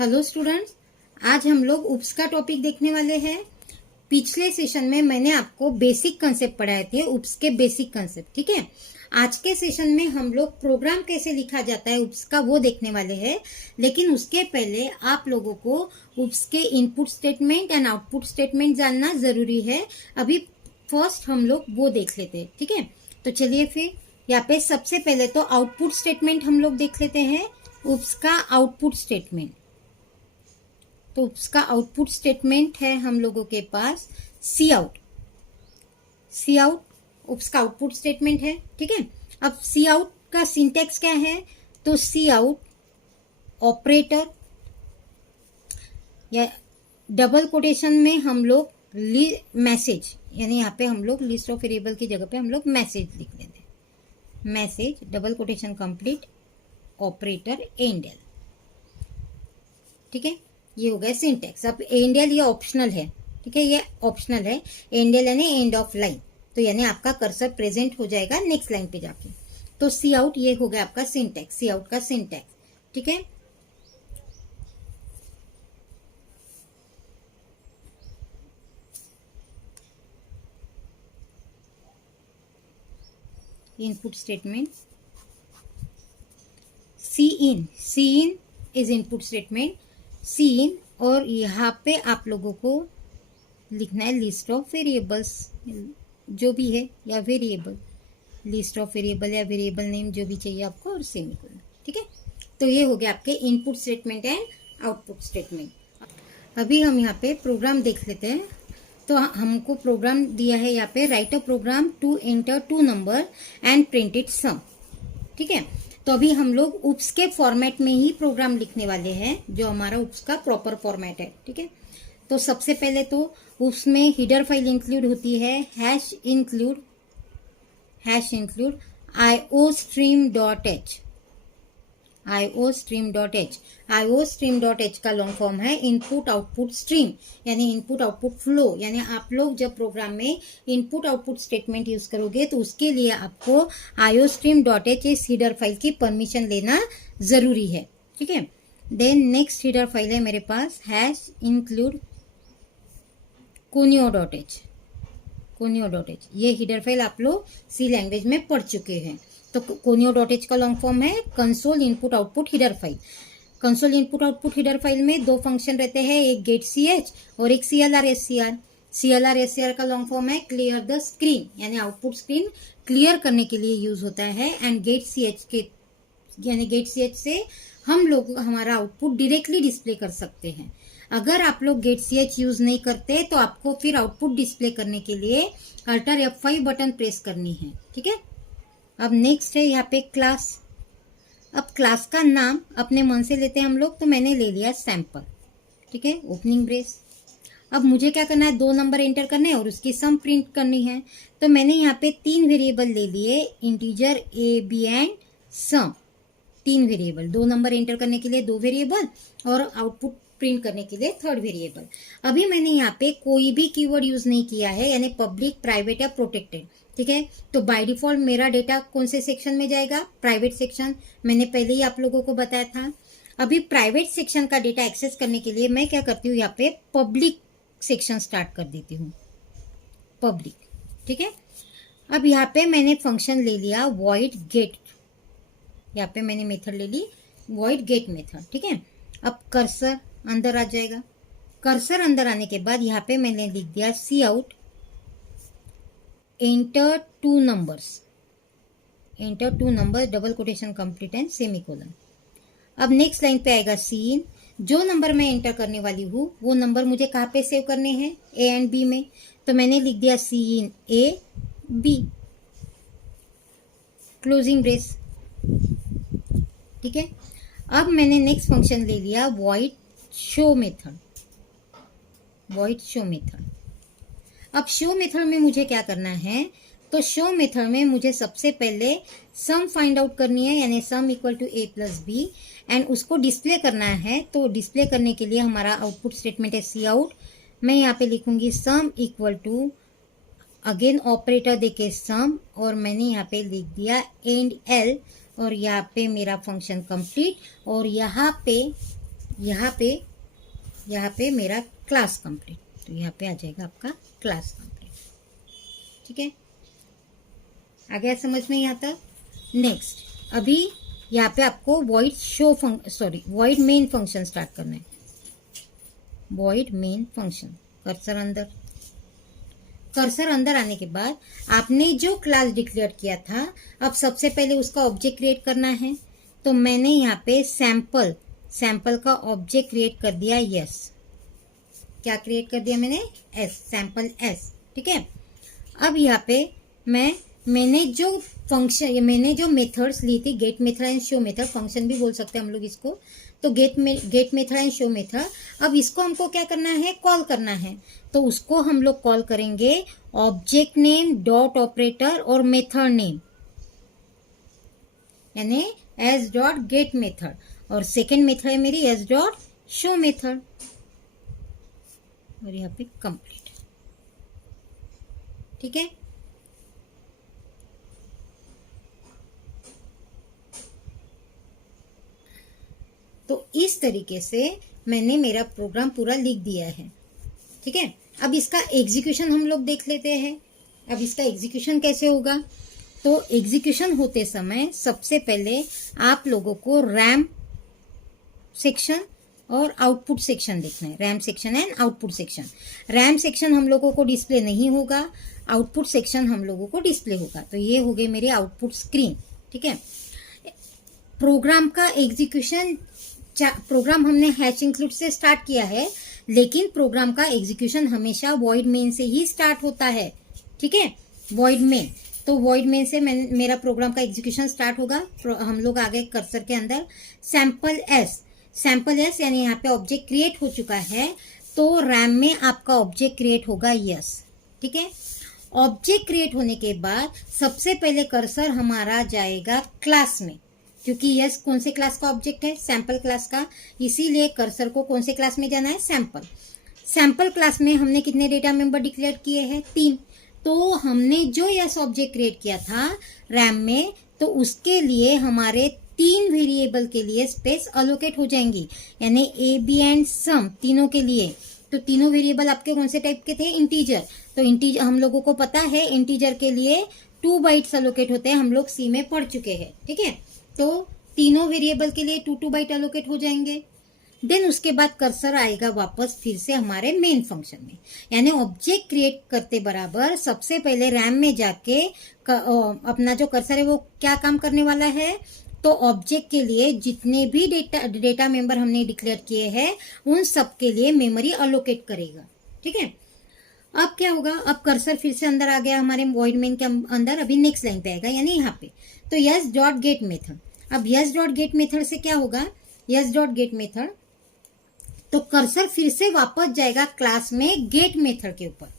Hello students, आज हम लोग UPS का टॉपिक देखने वाले हैं। पिछले सेशन में मैंने आपको बेसिक कंसेप्ट पढ़ाए थे, UPS के बेसिक कंसेप्ट। ठीक है, आज के सेशन में हम लोग प्रोग्राम कैसे लिखा जाता है UPS का वो देखने वाले हैं। लेकिन उसके पहले आप लोगों को UPS के input statement and output statement जानना जरूरी है। अभी फर्स्ट हम लोग वो देख लेते हैं। ठीक है, तो चलिए फिर यहाँ पे सबसे पहले तो आउटपुट स्टेटमेंट हम लोग देख लेते हैं। UPS का आउटपुट स्टेटमेंट, तो उसका आउटपुट स्टेटमेंट है हम लोगों के पास सी आउट। उसका आउटपुट स्टेटमेंट है। ठीक है, अब सी आउट का सिंटेक्स क्या है? तो सी आउट ऑपरेटर या डबल कोटेशन में हम लोग मैसेज, यानी यहाँ पे हम लोग लिस्ट ऑफ वेरिएबल की जगह पे हम लोग मैसेज लिख लेते हैं। Message double quotation complete operator endl. ठीक है, ये हो गया सिंटेक्स। अब एंडल ये ऑप्शनल है। ठीक है, ये ऑप्शनल है। एंडल यानी एंड ऑफ लाइन, तो यानी आपका कर्सर प्रेजेंट हो जाएगा नेक्स्ट लाइन पे जाके। तो सी आउट ये हो गया आपका सिंटेक्स, सी आउट का सिंटेक्स। ठीक है, input statement. Cin is input statement. Cin, और यहाँ पे आप लोगों को लिखना है लिस्ट ऑफ वेरिएबल्स जो भी है, या वेरिएबल, लिस्ट ऑफ वेरिएबल या वेरिएबल नेम जो भी चाहिए आपको, और सेमीकोलन। ठीक है, तो ये हो गया आपके input statement and output statement. अभी हम यहाँ पे प्रोग्राम देख लेते हैं। तो हमको प्रोग्राम दिया है यहाँ पे, write a program to enter 2 number and print it sum. ठीक है, तो अभी हम लोग UPS के फॉर्मेट में ही प्रोग्राम लिखने वाले हैं, जो हमारा UPS का प्रॉपर फॉर्मेट है। ठीक है, तो सबसे पहले तो UPS में हीडर फाइल इंक्लूड होती है, हैश इंक्लूड iostream.h। iostream.h का लॉन्ग फॉर्म है इनपुट आउटपुट स्ट्रीम, यानी इनपुट आउटपुट फ्लो। यानी आप लोग जब प्रोग्राम में इनपुट आउटपुट स्टेटमेंट यूज करोगे तो उसके लिए आपको iostream.h इस हीडर फाइल की परमिशन लेना जरूरी है। ठीक है, देन नेक्स्ट हीडर फाइल है मेरे पास हैश इंक्लूड conio.h। ये हीडर फाइल आप लोग सी लैंग्वेज में पढ़ चुके हैं। तो conio.h का लॉन्ग फॉर्म है console input output header file. Console input output header file में 2 फंक्शन रहते हैं, एक गेट ch और एक CLR/SCR का लॉन्ग फॉर्म है क्लियर द स्क्रीन, यानी आउटपुट स्क्रीन क्लियर करने के लिए यूज होता है। एंड गेट ch से हम लोग हमारा आउटपुट डायरेक्टली डिस्प्ले कर सकते हैं। अगर आप लोग गेट ch यूज नहीं करते तो आपको फिर आउटपुट डिस्प्ले करने के लिए अल्टर F5 बटन प्रेस करनी है। ठीक है, अब नेक्स्ट है यहाँ पे क्लास। अब क्लास का नाम अपने मन से लेते हैं हम लोग, तो मैंने ले लिया सैंपल। ठीक है, ओपनिंग ब्रेस। अब मुझे क्या करना है, 2 नंबर एंटर करने हैं और उसकी सम प्रिंट करनी है। तो मैंने यहाँ पे 3 वेरिएबल ले लिए, integer a, b and sum. 3 variable, 2 number enter करने के लिए 2 वेरिएबल और आउटपुट प्रिंट करने के लिए 3rd वेरिएबल। अभी मैंने यहाँ पे कोई भी कीवर्ड यूज नहीं किया है, यानी पब्लिक, प्राइवेट या प्रोटेक्टेड। ठीक है, तो बाय डिफॉल्ट मेरा डेटा कौन से सेक्शन में जाएगा? Private section. मैंने पहले ही आप लोगों को बताया था। अभी प्राइवेट सेक्शन का डेटा एक्सेस करने के लिए मैं क्या करती हूँ, यहाँ पे पब्लिक सेक्शन स्टार्ट कर देती हूँ, पब्लिक। ठीक है, अब यहाँ पे मैंने फंक्शन ले लिया void get। यहाँ पे मैंने मेथड ले ली void get मेथड। ठीक है, अब कर्सर अंदर आ जाएगा। कर्सर अंदर आने के बाद यहाँ पे मैंने लिख दिया cout enter 2 numbers double quotation complete and semicolon. अब नेक्स्ट लाइन पे आएगा सी इन। जो नंबर मैं एंटर करने वाली हूँ वो नंबर मुझे कहाँ पे सेव करने हैं? ए एंड बी में। तो मैंने लिख दिया सी इन ए बी, क्लोजिंग ब्रेस। ठीक है, अब मैंने नेक्स्ट फंक्शन ले लिया void show मेथड। अब शो मेथड में मुझे क्या करना है, तो शो मेथड में मुझे सबसे पहले सम फाइंड आउट करनी है, यानी sum equal to a plus B, and उसको डिस्प्ले करना है। तो डिस्प्ले करने के लिए हमारा आउटपुट स्टेटमेंट है सी आउट। मैं यहाँ पे लिखूंगी sum equal to again operator देके सम, और मैंने यहाँ पे लिख दिया एंड एल, और यहाँ पे मेरा फंक्शन कंप्लीट, और यहाँ पे यहाँ पे मेरा क्लास कंप्लीट, तो यहाँ पे आ जाएगा आपका क्लास कंप्लीट। ठीक है, आ गया समझ में यहाँ तक। नेक्स्ट, अभी यहाँ पे आपको वॉइड मेन फंक्शन स्टार्ट करना है। वॉइड मेन फंक्शन, कर्सर अंदर आने के बाद आपने जो क्लास डिक्लेयर किया था, अब सबसे पहले उसका ऑब्जेक्ट क्रिएट करना है। तो मैंने यहाँ पे सैंपल का ऑब्जेक्ट क्रिएट कर दिया। यस, क्या क्रिएट कर दिया मैंने? S, sample S. ठीक है, अब यहाँ पे मैंने जो मेथड्स ली थी, get method and show method, function भी बोल सकते हैं हम लोग इसको। तो get method and show method, अब इसको हमको क्या करना है? कॉल करना है। तो उसको हम लोग कॉल करेंगे ऑब्जेक्ट नेम डॉट ऑपरेटर और मेथड नेम, यानी एस डॉट गेट मेथड, और सेकेंड मेथड है मेरी एस डॉट शो मेथड, और यहाँ पे कंप्लीट। ठीक है, तो इस तरीके से मैंने मेरा प्रोग्राम पूरा लिख दिया है। ठीक है, अब इसका एग्जीक्यूशन हम लोग देख लेते हैं। अब इसका एग्जीक्यूशन कैसे होगा? तो एग्जीक्यूशन होते समय सबसे पहले आप लोगों को रैम सेक्शन और आउटपुट सेक्शन देखना है। RAM section and output section. RAM section हम लोगों को डिस्प्ले नहीं होगा, आउटपुट सेक्शन हम लोगों को डिस्प्ले होगा। तो ये हो गए मेरे आउटपुट स्क्रीन। ठीक है, प्रोग्राम का एग्जीक्यूशन, प्रोग्राम हमने हैश इंक्लूड से स्टार्ट किया है, लेकिन प्रोग्राम का एग्जीक्यूशन हमेशा वॉइड मेन से ही स्टार्ट होता है। ठीक है, वॉइड मेन, तो वॉइड मेन से मेरा प्रोग्राम का एग्जीक्यूशन स्टार्ट होगा। हम लोग आ गए कर्सर के अंदर, सैंपल एस यानी यहाँ पे ऑब्जेक्ट क्रिएट हो चुका है, तो रैम में आपका ऑब्जेक्ट क्रिएट होगा यस। ठीक है, ऑब्जेक्ट क्रिएट होने के बाद सबसे पहले कर्सर हमारा जाएगा क्लास में, क्योंकि यस कौन से क्लास का ऑब्जेक्ट है? सैंपल क्लास का, इसीलिए कर्सर को कौन से क्लास में जाना है? सैंपल क्लास में हमने कितने डेटा मेंबर डिक्लेयर किए हैं? 3। तो हमने जो यस ऑब्जेक्ट क्रिएट किया था रैम में, तो उसके लिए हमारे 3 वेरिएबल के लिए स्पेस अलोकेट हो जाएंगी, यानी ए बी एंड सम तीनों के लिए। तो तीनों वेरिएबल आपके कौन से टाइप के थे? इंटीजर। तो इंटीजर हम लोगों को पता है, इंटीजर के लिए 2 बाइट्स अलोकेट होते हैं, हम लोग सी में पढ़ चुके हैं। ठीक है, तो तीनों वेरिएबल के लिए 2 बाइट अलोकेट हो जाएंगे। देन उसके बाद कर्सर आएगा वापस फिर से हमारे मेन फंक्शन में, यानी ऑब्जेक्ट क्रिएट करते बराबर सबसे पहले रैम में जाके अपना जो कर्सर है वो क्या काम करने वाला है? तो ऑब्जेक्ट के लिए जितने भी डेटा मेंबर हमने डिक्लेयर किए हैं उन सब के लिए मेमोरी अलोकेट करेगा। ठीक है, अब क्या होगा? अब कर्सर फिर से अंदर आ गया हमारे वॉइड मेन के अंदर, अभी नेक्स्ट लाइन पे आएगा, यानी यहाँ पे। तो यस डॉट गेट मेथड, अब यस डॉट गेट मेथड से क्या होगा? यस डॉट गेट मेथड, तो कर्सर फिर से वापस जाएगा क्लास में गेट मेथड के ऊपर।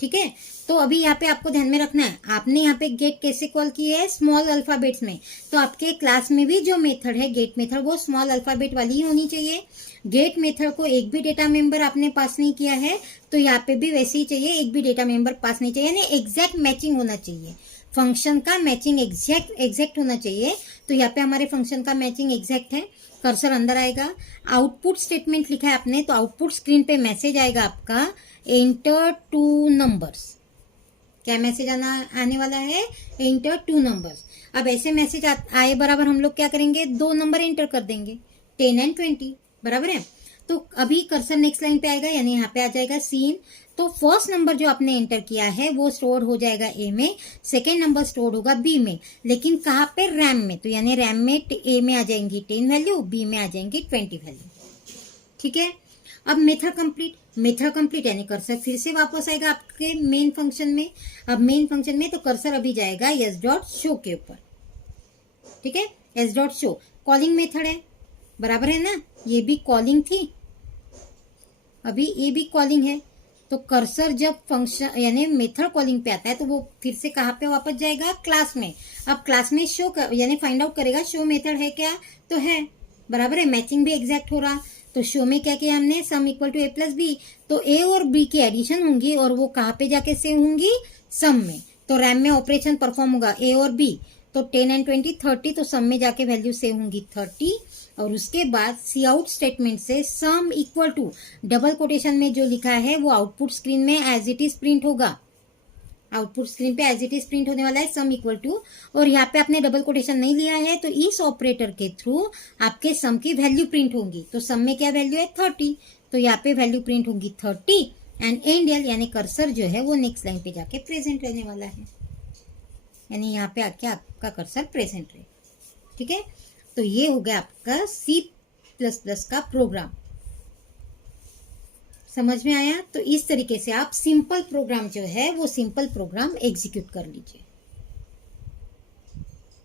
ठीक है, तो अभी यहाँ पे आपको ध्यान में रखना है, आपने यहाँ पे गेट कैसे कॉल की है? स्मॉल अल्फाबेट्स में। तो आपके क्लास में भी जो मेथड है गेट मेथड, वो स्मॉल अल्फाबेट वाली ही होनी चाहिए। गेट मेथड को एक भी डेटा मेंबर आपने पास नहीं किया है, तो यहाँ पे भी वैसे ही चाहिए, एक भी डेटा मेंबर पास नहीं चाहिए, यानी एग्जैक्ट मैचिंग होना चाहिए। फंक्शन का मैचिंग एग्जैक्ट होना चाहिए। तो यहाँ पे हमारे फंक्शन का मैचिंग एग्जैक्ट है। कर्सर अंदर आएगा, आउटपुट स्टेटमेंट लिखा है आपने, तो आउटपुट स्क्रीन पे मैसेज आएगा आपका एंटर 2 नंबर्स। क्या मैसेज आने वाला है? Enter 2 numbers. अब ऐसे मैसेज आए बराबर हम लोग क्या करेंगे? 2 नंबर एंटर कर देंगे, 10 एंड 20, बराबर है। तो अभी कर्सर नेक्स्ट लाइन पे आएगा, यानी यहाँ पे आ जाएगा सीन। तो फर्स्ट नंबर जो आपने एंटर किया है वो स्टोर हो जाएगा ए में, सेकेंड नंबर स्टोर होगा बी में, लेकिन कहाँ पे? रैम में। तो यानी रैम में ए में आ जाएंगी 10 वैल्यू, बी में आ जाएंगी 20 वैल्यू। ठीक है, अब मेथड कंप्लीट यानी कर्सर फिर से वापस आएगा आपके मेन फंक्शन में। अब मेन फंक्शन में तो कर्सर अभी जाएगा एस डॉट शो के ऊपर। ठीक है, S dot show calling method है, बराबर है ना, ये भी कॉलिंग थी, अभी ये भी कॉलिंग है। तो कर्सर जब फंक्शन यानी मेथड कॉलिंग पे आता है तो वो फिर से कहाँ पे वापस जाएगा? क्लास में। अब क्लास में शो यानी फाइंड आउट करेगा शो मेथड है क्या? तो है, बराबर है, मैचिंग भी एग्जैक्ट हो रहा। तो शो में क्या किया हमने? Sum equal to A plus B, तो ए और बी की एडिशन होंगी और वो कहाँ पे जाके सेव होंगी? सम में। तो रैम में ऑपरेशन परफॉर्म होगा ए और बी, तो 10 एंड 20 30, तो सम में जाके वैल्यू सेव होंगी 30, और उसके बाद सी आउट स्टेटमेंट से sum equal to double quotation में जो लिखा है वो आउटपुट स्क्रीन में एज इट इज प्रिंट होगा। आउटपुट स्क्रीन पे एज इट इज प्रिंट होने वाला है सम इक्वल टू, और यहाँ पे आपने डबल कोटेशन नहीं लिया है तो इस ऑपरेटर के थ्रू आपके सम की वैल्यू प्रिंट होंगी। तो सम में क्या वैल्यू है 30, तो यहाँ पे वैल्यू प्रिंट होगी 30 एंड एंडियल यानी कर्सर जो है वो नेक्स्ट लाइन पे जाके प्रेजेंट रहने वाला है, यानी यहाँ पे आके आपका कर्सर प्रेजेंट रहे। ठीक है, तो ये हो गया आपका C++ का प्रोग्राम। समझ में आया? तो इस तरीके से आप सिंपल प्रोग्राम जो है वो सिंपल प्रोग्राम एग्जीक्यूट कर लीजिए।